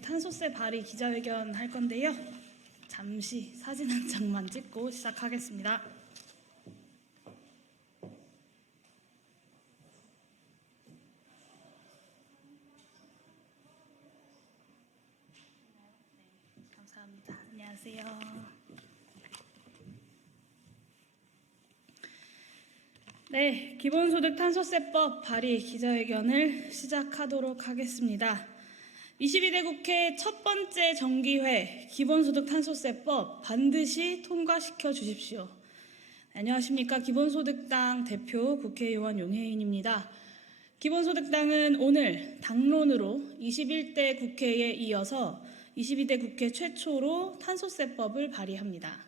네, 탄소세 발의 기자회견 할 건데요. 잠시 사진 한 장만 찍고 시작하겠습니다. 감사합니다. 안녕하세요. 네, 기본소득 탄소세법 발의 기자회견을 시작하도록 하겠습니다. 22대 국회 첫 번째 정기회 기본소득 탄소세법 반드시 통과시켜 주십시오. 안녕하십니까. 기본소득당 대표 국회의원 용혜인입니다. 기본소득당은 오늘 당론으로 21대 국회에 이어서 22대 국회 최초로 탄소세법을 발의합니다.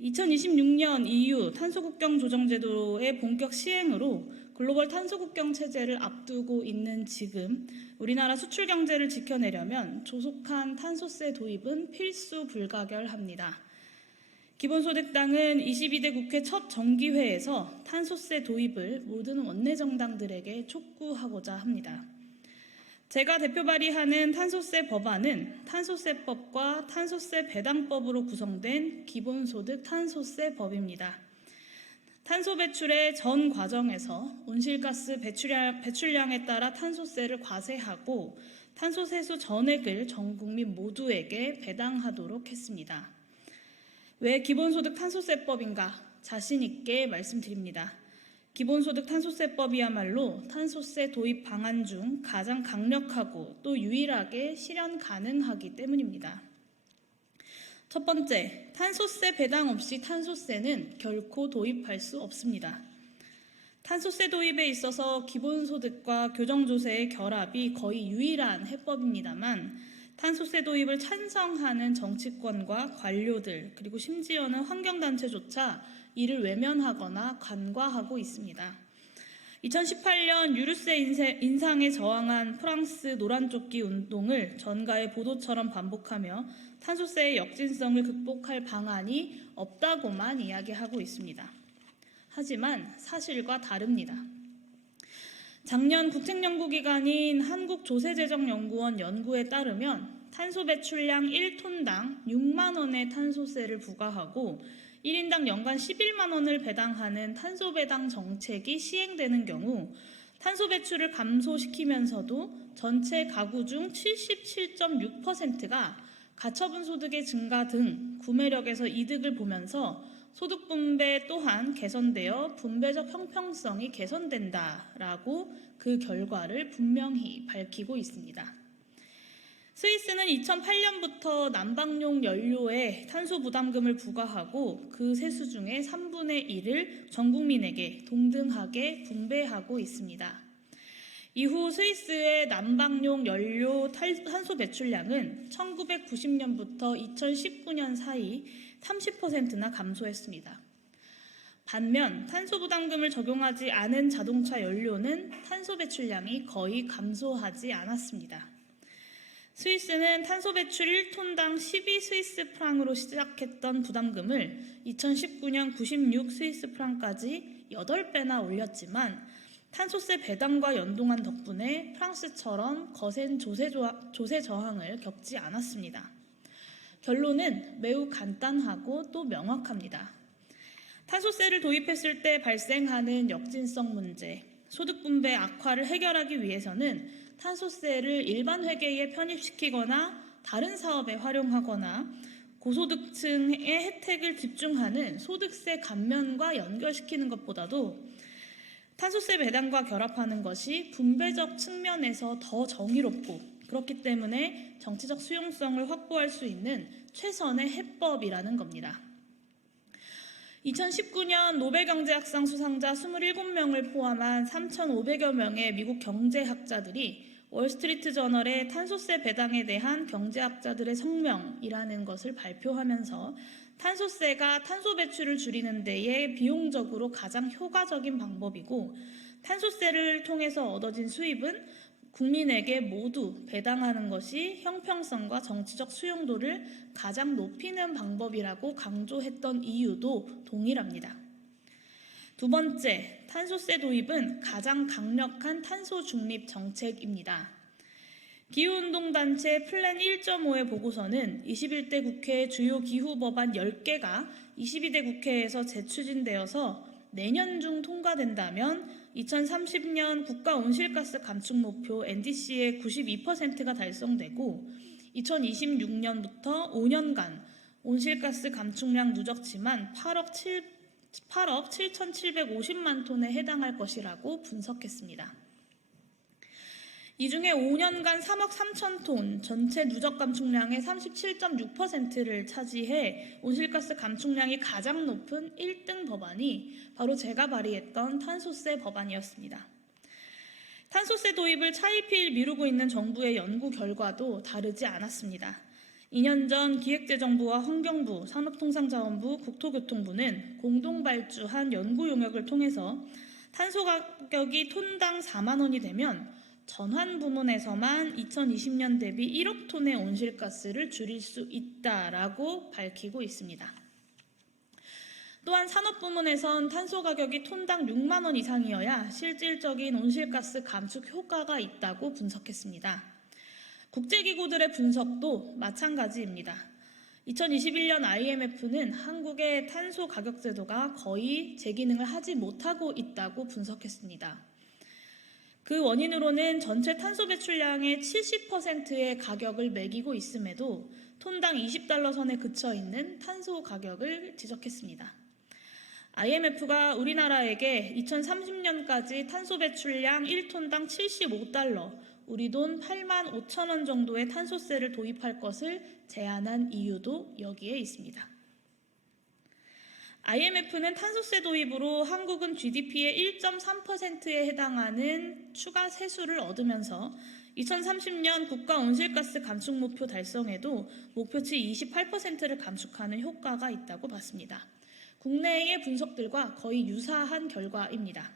2026년 EU 탄소국경 조정제도의 본격 시행으로 글로벌 탄소국경 체제를 앞두고 있는 지금 우리나라 수출 경제를 지켜내려면 조속한 탄소세 도입은 필수 불가결합니다. 기본소득당은 22대 국회 첫 정기회에서 탄소세 도입을 모든 원내정당들에게 촉구하고자 합니다. 제가 대표 발의하는 탄소세 법안은 탄소세법과 탄소세 배당법으로 구성된 기본소득 탄소세법입니다. 탄소 배출의 전 과정에서 온실가스 배출량에 따라 탄소세를 과세하고 탄소세수 전액을 전 국민 모두에게 배당하도록 했습니다. 왜 기본소득 탄소세법인가 자신 있게 말씀드립니다. 기본소득 탄소세법이야말로 탄소세 도입 방안 중 가장 강력하고 또 유일하게 실현 가능하기 때문입니다. 첫 번째, 탄소세 배당 없이 탄소세는 결코 도입할 수 없습니다. 탄소세 도입에 있어서 기본소득과 교정조세의 결합이 거의 유일한 해법입니다만 탄소세 도입을 찬성하는 정치권과 관료들 그리고 심지어는 환경단체조차 이를 외면하거나 간과하고 있습니다. 2018년 유류세 인상에 저항한 프랑스 노란조끼 운동을 전가의 보도처럼 반복하며 탄소세의 역진성을 극복할 방안이 없다고만 이야기하고 있습니다. 하지만 사실과 다릅니다. 작년 국책연구기관인 한국조세재정연구원 연구에 따르면 탄소 배출량 1톤당 6만 원의 탄소세를 부과하고 1인당 연간 11만 원을 배당하는 탄소 배당 정책이 시행되는 경우 탄소 배출을 감소시키면서도 전체 가구 중 77.6%가 가처분 소득의 증가 등 구매력에서 이득을 보면서 소득 분배 또한 개선되어 분배적 형평성이 개선된다라고 그 결과를 분명히 밝히고 있습니다. 스위스는 2008년부터 난방용 연료에 탄소 부담금을 부과하고 그 세수 중에 3분의 1을 전 국민에게 동등하게 분배하고 있습니다. 이후 스위스의 난방용 연료 탄소 배출량은 1990년부터 2019년 사이 30%나 감소했습니다. 반면 탄소 부담금을 적용하지 않은 자동차 연료는 탄소 배출량이 거의 감소하지 않았습니다. 스위스는 탄소 배출 1톤당 12스위스 프랑으로 시작했던 부담금을 2019년 96 스위스 프랑까지 8배나 올렸지만 탄소세 배당과 연동한 덕분에 프랑스처럼 거센 조세 저항을 겪지 않았습니다. 결론은 매우 간단하고 또 명확합니다. 탄소세를 도입했을 때 발생하는 역진성 문제, 소득 분배 악화를 해결하기 위해서는 탄소세를 일반 회계에 편입시키거나 다른 사업에 활용하거나 고소득층의 혜택을 집중하는 소득세 감면과 연결시키는 것보다도 탄소세 배당과 결합하는 것이 분배적 측면에서 더 정의롭고 그렇기 때문에 정치적 수용성을 확보할 수 있는 최선의 해법이라는 겁니다. 2019년 노벨경제학상 수상자 27명을 포함한 3,500여 명의 미국 경제학자들이 월스트리트 저널에 탄소세 배당에 대한 경제학자들의 성명이라는 것을 발표하면서 탄소세가 탄소 배출을 줄이는 데에 비용적으로 가장 효과적인 방법이고 탄소세를 통해서 얻어진 수입은 국민에게 모두 배당하는 것이 형평성과 정치적 수용도를 가장 높이는 방법이라고 강조했던 이유도 동일합니다. 두 번째, 탄소세 도입은 가장 강력한 탄소 중립 정책입니다. 기후운동단체 플랜 1.5의 보고서는 21대 국회 주요 기후법안 10개가 22대 국회에서 재추진되어서 내년 중 통과된다면 2030년 국가 온실가스 감축 목표 NDC의 92%가 달성되고 2026년부터 5년간 온실가스 감축량 누적치만 8억 7,750만 톤에 해당할 것이라고 분석했습니다. 이 중에 5년간 3억 3천 톤, 전체 누적 감축량의 37.6%를 차지해 온실가스 감축량이 가장 높은 1등 법안이 바로 제가 발의했던 탄소세 법안이었습니다. 탄소세 도입을 차일피일 미루고 있는 정부의 연구 결과도 다르지 않았습니다. 2년 전 기획재정부와 환경부, 산업통상자원부, 국토교통부는 공동 발주한 연구 용역을 통해서 탄소 가격이 톤당 4만 원이 되면 전환 부문에서만 2020년 대비 1억 톤의 온실가스를 줄일 수 있다라고 밝히고 있습니다. 또한 산업 부문에선 탄소 가격이 톤당 6만 원 이상이어야 실질적인 온실가스 감축 효과가 있다고 분석했습니다. 국제기구들의 분석도 마찬가지입니다. 2021년 IMF는 한국의 탄소 가격 제도가 거의 제 기능을 하지 못하고 있다고 분석했습니다. 그 원인으로는 전체 탄소 배출량의 70%의 가격을 매기고 있음에도 톤당 20달러 선에 그쳐 있는 탄소 가격을 지적했습니다. IMF가 우리나라에게 2030년까지 탄소 배출량 1톤당 75달러, 우리 돈 8만 5천 원 정도의 탄소세를 도입할 것을 제안한 이유도 여기에 있습니다. IMF는 탄소세 도입으로 한국은 GDP의 1.3%에 해당하는 추가 세수를 얻으면서 2030년 국가 온실가스 감축 목표 달성에도 목표치 28%를 감축하는 효과가 있다고 봤습니다. 국내의 분석들과 거의 유사한 결과입니다.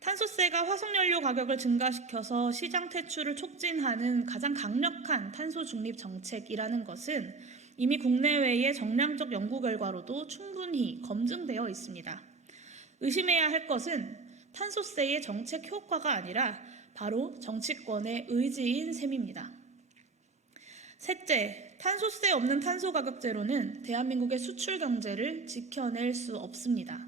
탄소세가 화석연료 가격을 증가시켜서 시장 퇴출을 촉진하는 가장 강력한 탄소 중립 정책이라는 것은 이미 국내외의 정량적 연구 결과로도 충분히 검증되어 있습니다. 의심해야 할 것은 탄소세의 정책 효과가 아니라 바로 정치권의 의지인 셈입니다. 셋째, 탄소세 없는 탄소 가격제로는 대한민국의 수출 경제를 지켜낼 수 없습니다.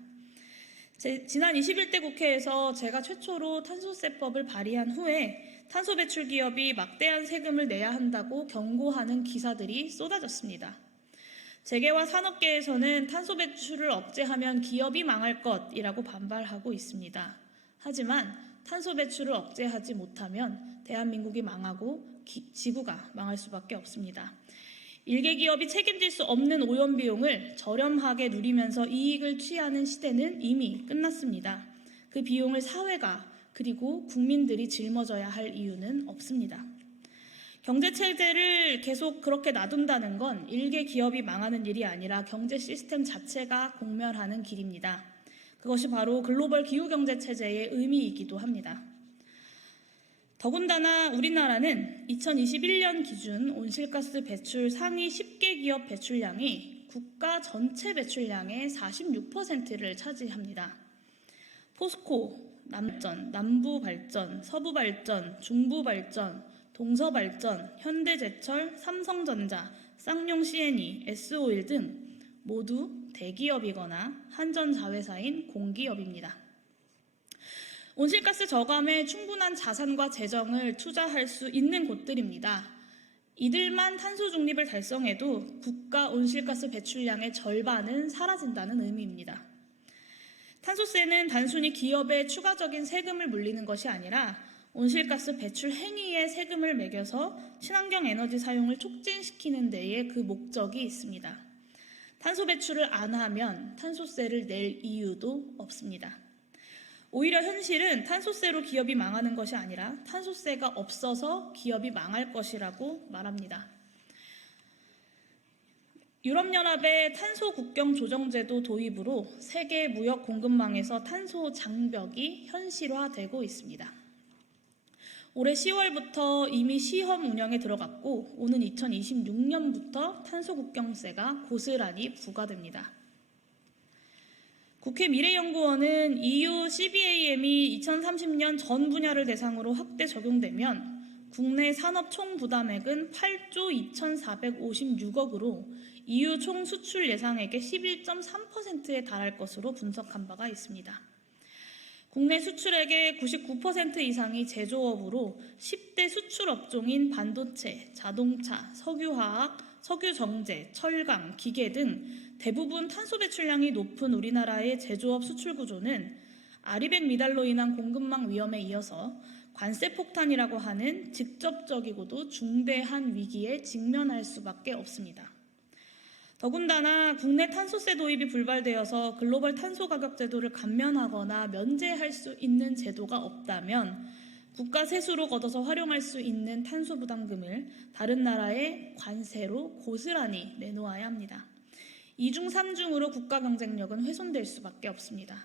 지난 21대 국회에서 제가 최초로 탄소세법을 발의한 후에 탄소 배출 기업이 막대한 세금을 내야 한다고 경고하는 기사들이 쏟아졌습니다. 재계와 산업계에서는 탄소 배출을 억제하면 기업이 망할 것이라고 반발하고 있습니다. 하지만 탄소 배출을 억제하지 못하면 대한민국이 망하고 지구가 망할 수밖에 없습니다. 일개 기업이 책임질 수 없는 오염 비용을 저렴하게 누리면서 이익을 취하는 시대는 이미 끝났습니다. 그 비용을 사회가 그리고 국민들이 짊어져야 할 이유는 없습니다. 경제체제를 계속 그렇게 놔둔다는 건 일개 기업이 망하는 일이 아니라 경제 시스템 자체가 공멸하는 길입니다. 그것이 바로 글로벌 기후경제체제의 의미이기도 합니다. 더군다나 우리나라는 2021년 기준 온실가스 배출 상위 10개 기업 배출량이 국가 전체 배출량의 46%를 차지합니다. 포스코, 남전, 남부발전, 서부발전, 중부발전, 동서발전, 현대제철, 삼성전자, 쌍용 C&E, S-오일 등 모두 대기업이거나 한전자회사인 공기업입니다. 온실가스 저감에 충분한 자산과 재정을 투자할 수 있는 곳들입니다. 이들만 탄소 중립을 달성해도 국가 온실가스 배출량의 절반은 사라진다는 의미입니다. 탄소세는 단순히 기업에 추가적인 세금을 물리는 것이 아니라 온실가스 배출 행위에 세금을 매겨서 친환경 에너지 사용을 촉진시키는 데에 그 목적이 있습니다. 탄소 배출을 안 하면 탄소세를 낼 이유도 없습니다. 오히려 현실은 탄소세로 기업이 망하는 것이 아니라 탄소세가 없어서 기업이 망할 것이라고 말합니다. 유럽연합의 탄소 국경 조정제도 도입으로 세계 무역 공급망에서 탄소 장벽이 현실화되고 있습니다. 올해 10월부터 이미 시험 운영에 들어갔고 오는 2026년부터 탄소 국경세가 고스란히 부과됩니다. 국회 미래연구원은 EU CBAM이 2030년 전 분야를 대상으로 확대 적용되면 국내 산업 총 부담액은 8조 2,456억으로 EU 총 수출 예상액의 11.3%에 달할 것으로 분석한 바가 있습니다. 국내 수출액의 99% 이상이 제조업으로 10대 수출 업종인 반도체, 자동차, 석유화학, 석유정제, 철강, 기계 등 대부분 탄소 배출량이 높은 우리나라의 제조업 수출 구조는 아리백 미달로 인한 공급망 위험에 이어서 관세 폭탄이라고 하는 직접적이고도 중대한 위기에 직면할 수밖에 없습니다. 더군다나 국내 탄소세 도입이 불발되어서 글로벌 탄소 가격 제도를 감면하거나 면제할 수 있는 제도가 없다면 국가 세수로 걷어서 활용할 수 있는 탄소 부담금을 다른 나라의 관세로 고스란히 내놓아야 합니다. 2중 3중으로 국가 경쟁력은 훼손될 수밖에 없습니다.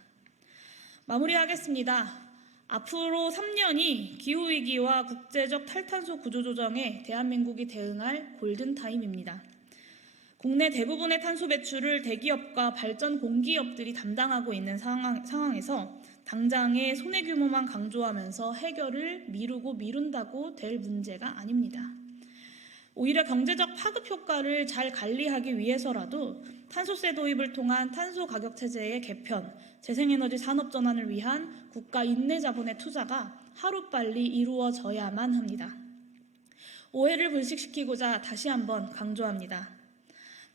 마무리하겠습니다. 앞으로 3년이 기후위기와 국제적 탈탄소 구조조정에 대한민국이 대응할 골든타임입니다. 국내 대부분의 탄소 배출을 대기업과 발전 공기업들이 담당하고 있는 상황에서 당장의 손해 규모만 강조하면서 해결을 미룬다고 될 문제가 아닙니다. 오히려 경제적 파급 효과를 잘 관리하기 위해서라도 탄소세 도입을 통한 탄소 가격 체제의 개편, 재생에너지 산업 전환을 위한 국가 인내 자본의 투자가 하루빨리 이루어져야만 합니다. 오해를 불식시키고자 다시 한번 강조합니다.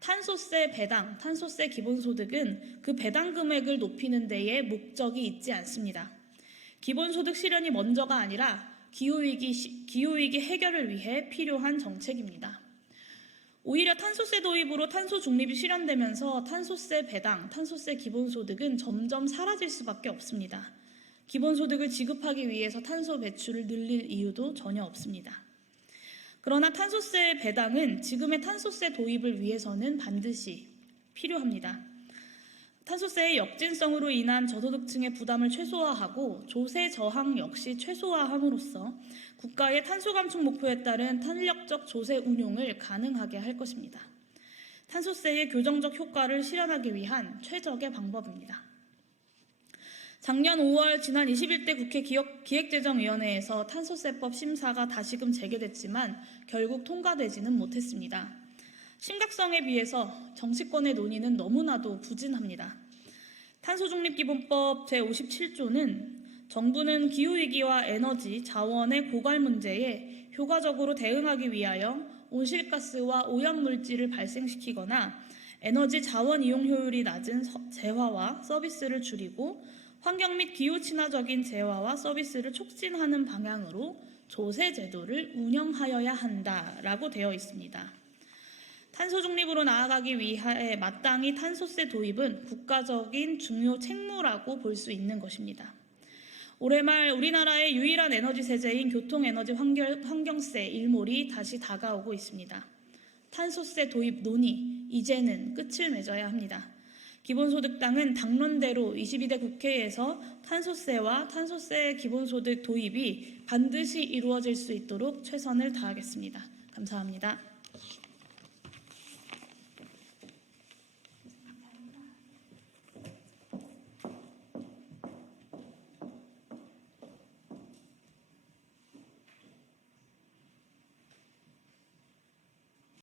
탄소세 배당, 탄소세 기본소득은 그 배당 금액을 높이는 데에 목적이 있지 않습니다. 기본소득 실현이 먼저가 아니라 기후위기 해결을 위해 필요한 정책입니다. 오히려 탄소세 도입으로 탄소 중립이 실현되면서 탄소세 배당, 탄소세 기본소득은 점점 사라질 수밖에 없습니다. 기본소득을 지급하기 위해서 탄소 배출을 늘릴 이유도 전혀 없습니다. 그러나 탄소세 배당은 지금의 탄소세 도입을 위해서는 반드시 필요합니다. 탄소세의 역진성으로 인한 저소득층의 부담을 최소화하고 조세 저항 역시 최소화함으로써 국가의 탄소 감축 목표에 따른 탄력적 조세 운용을 가능하게 할 것입니다. 탄소세의 교정적 효과를 실현하기 위한 최적의 방법입니다. 작년 5월 지난 21대 국회 기획재정위원회에서 탄소세법 심사가 다시금 재개됐지만 결국 통과되지는 못했습니다. 심각성에 비해서 정치권의 논의는 너무나도 부진합니다. 탄소중립기본법 제57조는 정부는 기후위기와 에너지, 자원의 고갈 문제에 효과적으로 대응하기 위하여 온실가스와 오염물질을 발생시키거나 에너지 자원 이용 효율이 낮은 재화와 서비스를 줄이고 환경 및 기후 친화적인 재화와 서비스를 촉진하는 방향으로 조세 제도를 운영하여야 한다라고 되어 있습니다. 탄소 중립으로 나아가기 위해 마땅히 탄소세 도입은 국가적인 중요 책무라고 볼 수 있는 것입니다. 올해 말 우리나라의 유일한 에너지 세제인 교통에너지 환경세 일몰이 다시 다가오고 있습니다. 탄소세 도입 논의, 이제는 끝을 맺어야 합니다. 기본소득당은 당론대로 22대 국회에서 탄소세와 탄소세 기본소득 도입이 반드시 이루어질 수 있도록 최선을 다하겠습니다. 감사합니다.